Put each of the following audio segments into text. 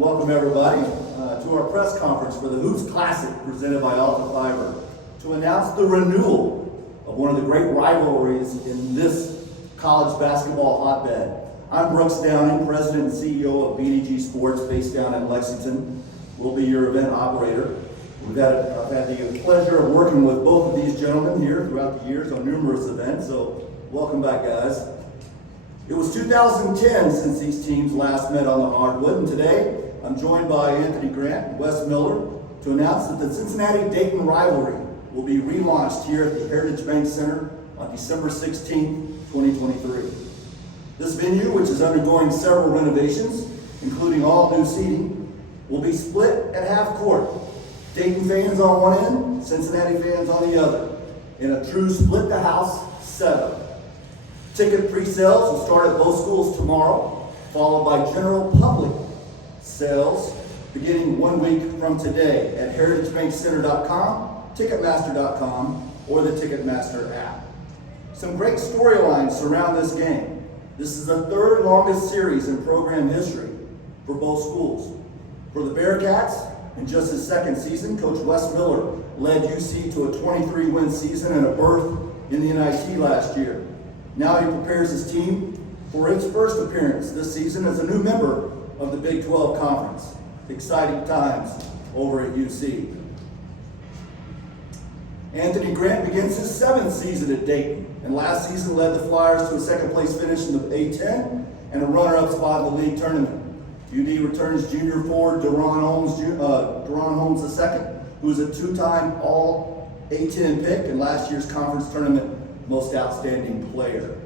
Welcome everybody to our press conference for the Hoops Classic presented by Alta Fiber to announce the renewal of one of the great rivalries in this college basketball hotbed. I'm Brooks Downing, President and CEO of BDG Sports based down in Lexington. We'll be your event operator. I've had the pleasure of working with both of these gentlemen here throughout the years on numerous events, so welcome back guys. It was 2010 since these teams last met on the hardwood, and today I'm joined by Anthony Grant and Wes Miller to announce that the Cincinnati-Dayton rivalry will be relaunched here at the Heritage Bank Center on December 16, 2023. This venue, which is undergoing several renovations, including all new seating, will be split at half court. Dayton fans on one end, Cincinnati fans on the other, in a true split-the-house setup. Ticket pre-sales will start at both schools tomorrow, followed by general public sales beginning 1 week from today at heritagebankcenter.com, ticketmaster.com, or the Ticketmaster app. Some great storylines surround this game. This is the third longest series in program history for both schools. For the Bearcats, in just his second season, Coach Wes Miller led UC to a 23-win season and a berth in the NIT last year. Now he prepares his team for its first appearance this season as a new member of the Big 12 Conference. Exciting times over at UC. Anthony Grant begins his seventh season at Dayton, and last season led the Flyers to a second place finish in the A-10 and a runner-up spot in the league tournament. UD returns junior forward Deron Holmes II, who is a two-time All A-10 pick and last year's conference tournament most outstanding player.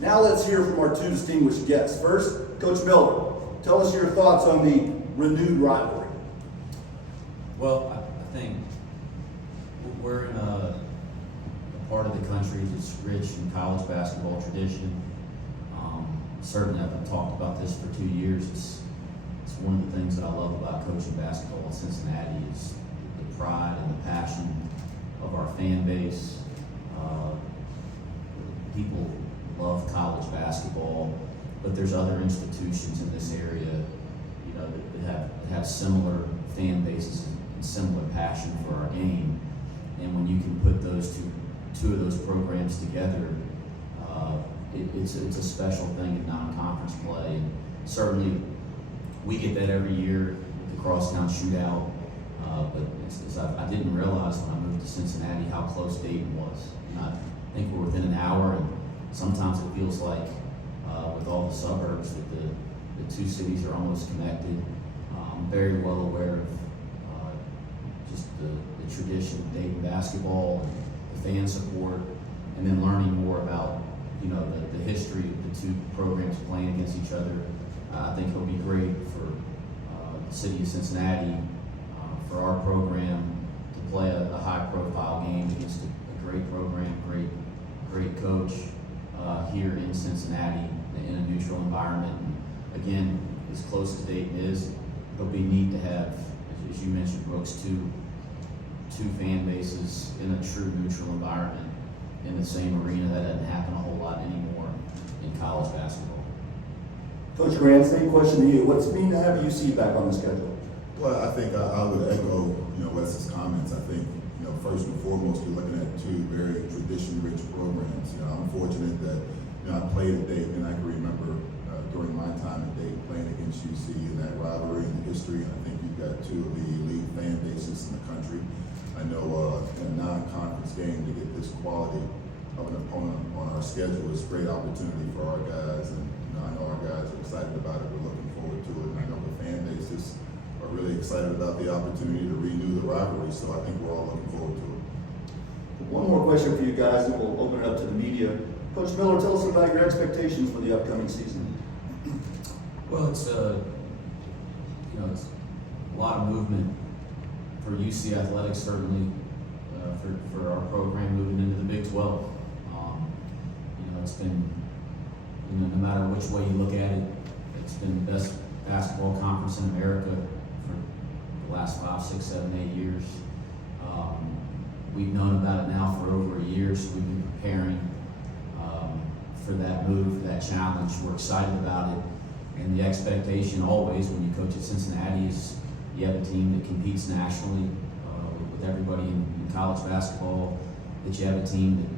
Now let's hear from our two distinguished guests. First, Coach Miller, tell us your thoughts on the renewed rivalry. Well, I think we're in a part of the country that's rich in college basketball tradition. Certainly, I've been talked about this for 2 years. It's one of the things that I love about coaching basketball in Cincinnati is the pride and the passion of our fan base. People love college basketball, but there's other institutions in this area, you know, that have similar fan bases and similar passion for our game. And when you can put those two of those programs together, it's a special thing in non-conference play. And certainly, we get that every year with the crosstown shootout. But I didn't realize when I moved to Cincinnati how close Dayton was. I think we're within an hour, and sometimes it feels like with all the suburbs that the two cities are almost connected. I'm very well aware of just the tradition of Dayton basketball, and the fan support, and then learning more about the history of the two programs playing against each other. I think it'll be great for the city of Cincinnati, for our program to play a high-profile game against a great program, great coach here in Cincinnati in a neutral environment. And again, as close as Dayton is, it'll be neat to have, as you mentioned, Brooks, two fan bases in a true neutral environment in the same arena. That doesn't happen a whole lot anymore in college basketball. Coach Grant, same question to you. What's it mean to have UC back on the schedule? Well, I think I would echo, Wes's comments. I think, first and foremost, you're looking at two very tradition-rich programs. I'm fortunate that, I played at Dayton, and I can remember during my time at Dayton playing against UC in that rivalry and the history, and I think you've got two of the elite fan bases in the country. I know in a non-conference game to get this quality of an opponent on our schedule is a great opportunity for our guys, and I know our guys are excited about it. We're looking forward to it, and I know the fan bases are really excited about the opportunity to renew the rivalry, so I think we're all looking forward to it. One more question for you guys, and we'll open it up to the media. Coach Miller, tell us about your expectations for the upcoming season. Well, it's a lot of movement for UC athletics, certainly for our program moving into the Big 12. It's been, no matter which way you look at it, it's been the best basketball conference in America for the last 5, 6, 7, 8 years. We've known about it now for over a year, so we've been preparing for that move, for that challenge. We're excited about it, And the expectation always when you coach at Cincinnati is you have a team that competes nationally with everybody in college basketball, that you have a team that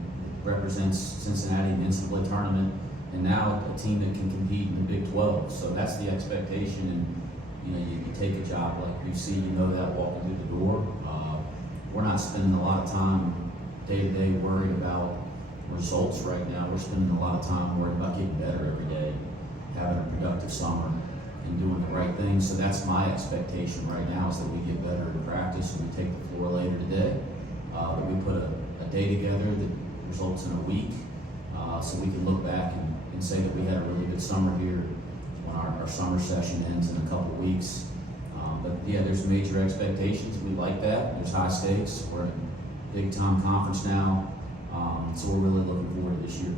represents Cincinnati in the NCAA tournament, and now a team that can compete in the Big 12. So that's the expectation, and you take a job like UC, you know that walking through the door. We're not spending a lot of time day to day worried about results right now. We're spending a lot of time worried about getting better every day, having a productive summer, and doing the right things. So that's my expectation right now, is that we get better in practice and we take the floor later today. That we put a day together that results in a week, so we can look back and say that we had a really good summer here when our summer session ends in a couple of weeks. But yeah, there's major expectations. We like that. There's high stakes. We're in a big time conference now, so we're really looking forward to this year.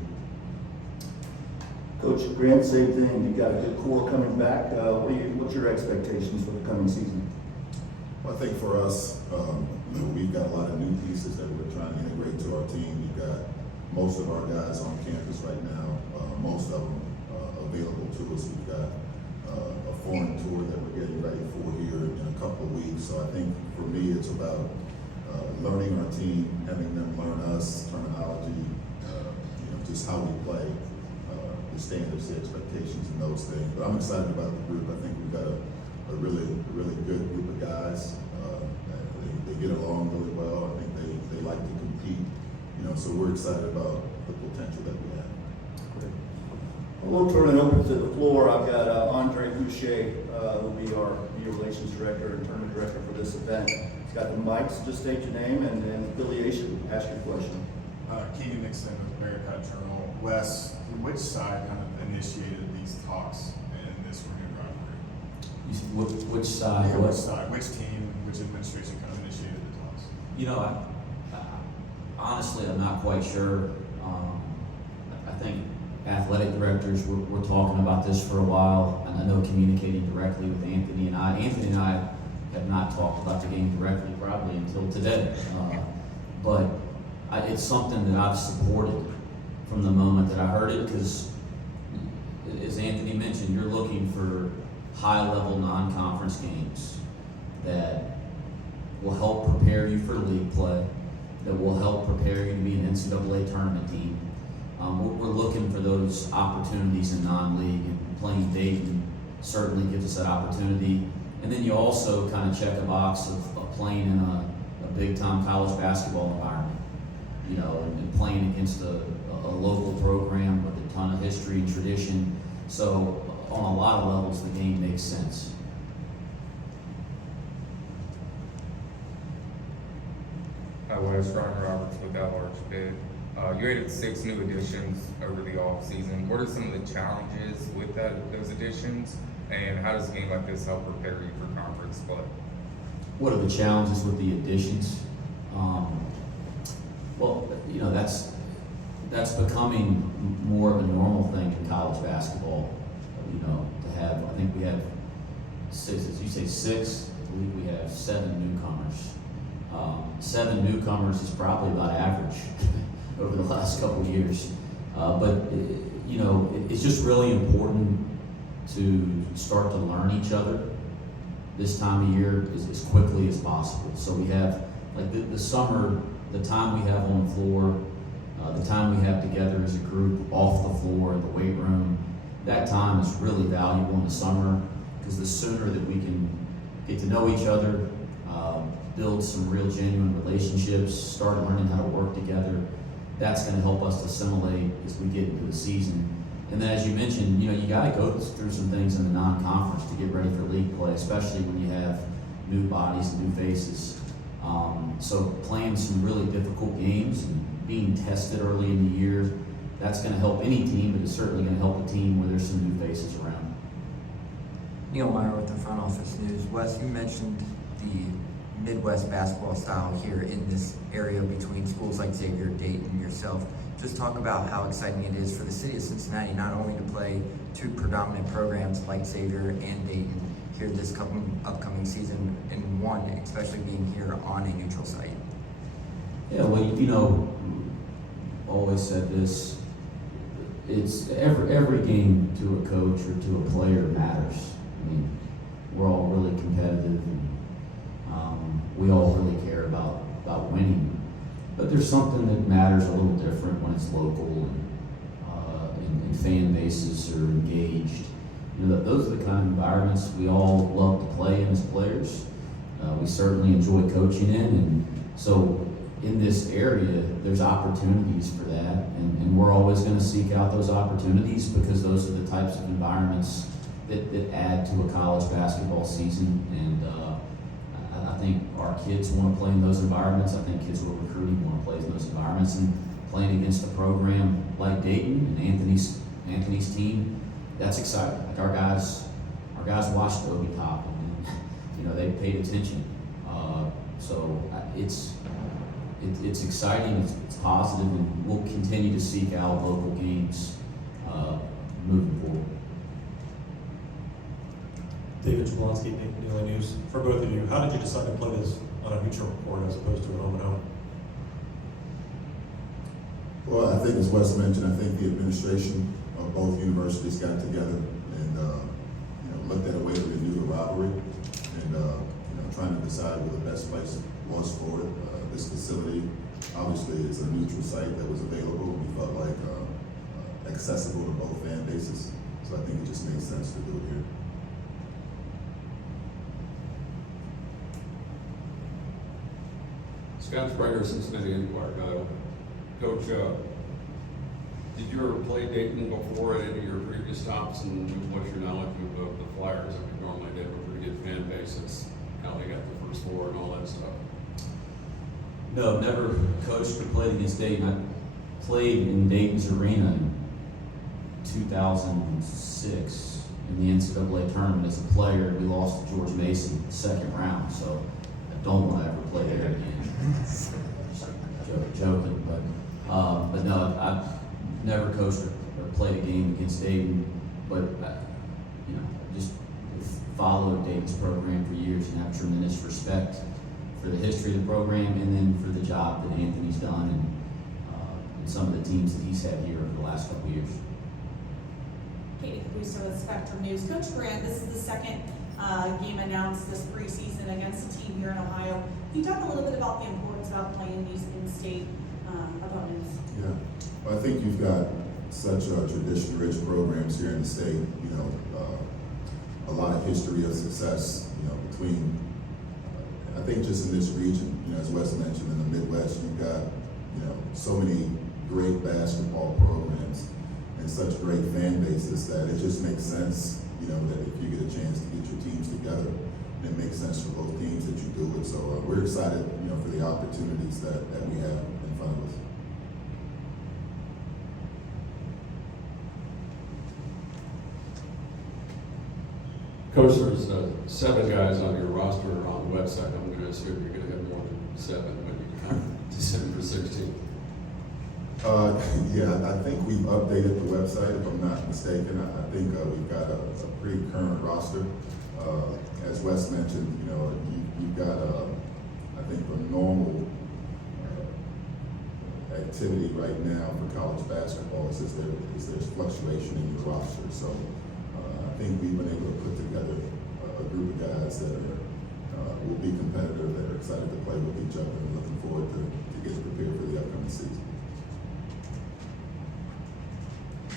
Coach Grant, same thing. You got a good core coming back. What's your expectations for the coming season? Well, I think for us, we've got a lot of new pieces that we're trying to integrate to our team. We've got most of our guys on campus right now, most of them available to us. We've got a foreign tour that we're getting ready for here in a couple of weeks. So I think for me, it's about learning our team, having them learn us, terminology, just how we play, the standards, the expectations, and those things. But I'm excited about the group. I think we've got a really good group of guys. They get along really well. I think they like to compete. So we're excited about the potential that we have. Great. We'll turn it over to the floor. I've got Andre Boucher, who will be our media relations director and tournament director for this event. He's got the mics. Just state your name and affiliation. Ask your question. Keegan Nixon with Bearcat Journal. Wes, which side kind of initiated these talks in this renewed rivalry? Which side? Yeah, which side? Which team? Which administration kind of initiated the talks? Honestly, I'm not quite sure. I think athletic directors were talking about this for a while, and I know communicating directly with Anthony and I. Anthony and I have not talked about the game directly probably until today, but it's something that I've supported from the moment that I heard it, because as Anthony mentioned, you're looking for high-level non-conference games that will help prepare you for league play, that will help prepare you to be an NCAA tournament team. We're looking for those opportunities in non-league, and playing Dayton certainly gives us that opportunity. And then you also kind of check a box of playing in a big-time college basketball environment, and playing against a local program with a ton of history and tradition. So on a lot of levels, the game makes sense. Hi, Wes. Ryan Roberts with That Large Bid. You added 6 new additions over the off season. What are some of the challenges with those additions, and how does a game like this help prepare you for conference play? What are the challenges with the additions? Well, that's becoming more of a normal thing in college basketball. To have, I think we have 6, as you say 6, I believe we have 7 newcomers. 7 newcomers is probably about average over the last couple of years. But it's just really important to start to learn each other this time of year as quickly as possible. So we have, like the summer, the time we have on the floor, the time we have together as a group off the floor in the weight room, that time is really valuable in the summer, because the sooner that we can get to know each other, build some real genuine relationships, start learning how to work together, that's going to help us to assimilate as we get into the season. And then, as you mentioned, you got to go through some things in the non-conference to get ready for league play, especially when you have new bodies and new faces. So playing some really difficult games and being tested early in the year, that's going to help any team, but it's certainly going to help a team where there's some new faces around. Neil Meyer with the Front Office News. Wes, you mentioned the Midwest basketball style here in this area between schools like Xavier, Dayton, yourself. Just talk about how exciting it is for the city of Cincinnati not only to play 2 predominant programs like Xavier and Dayton here this upcoming season, and one especially being here on a neutral site. Yeah, well, always said this, it's every game to a coach or to a player matters. I mean, we're all really competitive, and we all really care about winning. But there's something that matters a little different when it's local and fan bases are engaged. You know, those are the kind of environments we all love to play in as players. We certainly enjoy coaching in, and so in this area, there's opportunities for that, and we're always going to seek out those opportunities because those are the types of environments that add to a college basketball season. And I think our kids want to play in those environments. I think kids who are recruiting want to play in those environments, and playing against a program like Dayton and Anthony's team, that's exciting. Like our guys watched Obi Toppin, and you know, they paid attention. So it's exciting, it's positive, and we'll continue to seek out local games moving forward. David Jablonski, Dayton Daily News. For both of you, how did you decide to play this on a neutral court as opposed to an home and home? Well, I think as Wes mentioned, I think the administration of both universities got together and looked at a way to renew the rivalry, and trying to decide where the best place was for it. This facility obviously is a neutral site that was available. We felt like accessible to both fan bases, so I think it just made sense to do it here. Scott Springer, Cincinnati Enquirer. Coach, did you ever play Dayton before at any of your previous stops, and what's your knowledge of the Flyers? I mean, normally they have a pretty good fan base. That's how they got the first floor and all that stuff. No, never coached or played against Dayton. I played in Dayton's arena in 2006 in the NCAA tournament as a player. We lost to George Mason in the second round, so I don't want to ever play there again. Joking, but no, I've never coached or played a game against Dayton, but just followed Dayton's program for years and have tremendous respect for the history of the program, and then for the job that Anthony's done and some of the teams that he's had here over the last couple of years. Katie Capuso with Spectrum News. Coach Grant, this is the second game announced this preseason against a team here in Ohio. Can you talk a little bit about the importance about playing these in-state opponents? Yeah, well, I think you've got such tradition-rich programs here in the state. A lot of history of success. Between I think just in this region, as Wes mentioned, in the Midwest, you've got so many great basketball programs and such great fan bases that it just makes sense. That if you get a chance to get your teams together, it makes sense for both teams that you do it. So we're excited, for the opportunities that we have in front of us. Coach, there's 7 guys on your roster on the website. I'm going to assume you're going to have more than 7 when you come December 16th. Yeah, I think we've updated the website, if I'm not mistaken. I think we've got a pretty current roster. As Wes mentioned, you've got, I think, the normal activity right now for college basketball is there's fluctuation in your roster. So I think we've been able to put together a group of guys that will be competitive, that are excited to play with each other, and looking forward to get prepared for the upcoming season.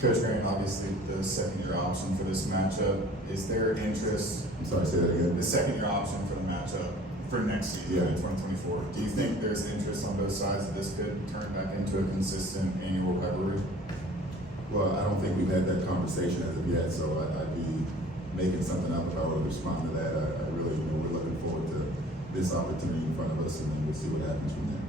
Coach Grant, obviously the second-year option for this matchup. Is there interest? I'm sorry, say that again. The second-year option for the matchup for next season in 2024. Do you think there's interest on both sides that this could turn back into a consistent annual rivalry? Well, I don't think we've had that conversation as of yet, so I'd be making something up if I were to respond to that. I really, we're looking forward to this opportunity in front of us, and then we'll see what happens from there.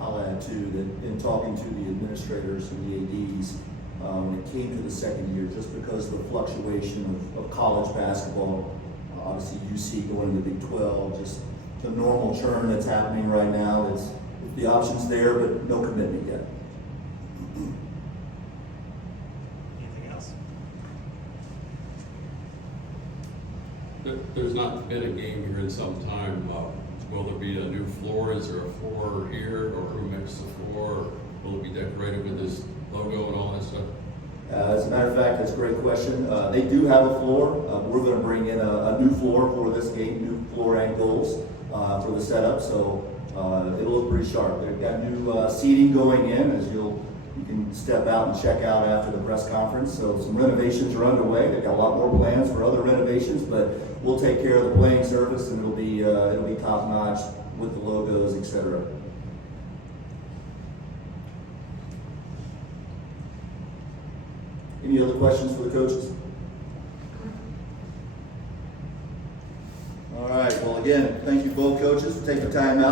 I'll add too that in talking to the administrators and the ADs, when it came to the second year, just because of the fluctuation of college basketball, obviously UC going into Big 12, just the normal churn that's happening right now, the option's there, but no commitment yet. Anything else? There's not been a game here in some time. Will there be a new floor? Is there a floor here, or who makes the floor? Will it be decorated with this logo and all that stuff? As a matter of fact, that's a great question. They do have a floor. We're going to bring in a new floor for this game, new floor and goals for the setup. So it'll look pretty sharp. They've got new seating going in, as you can step out and check out after the press conference. So some renovations are underway. They've got a lot more plans for other renovations, but we'll take care of the playing surface, and it'll be top notch with the logos, etc. Any other questions for the coaches? All right, well, again, thank you both coaches for taking the time out.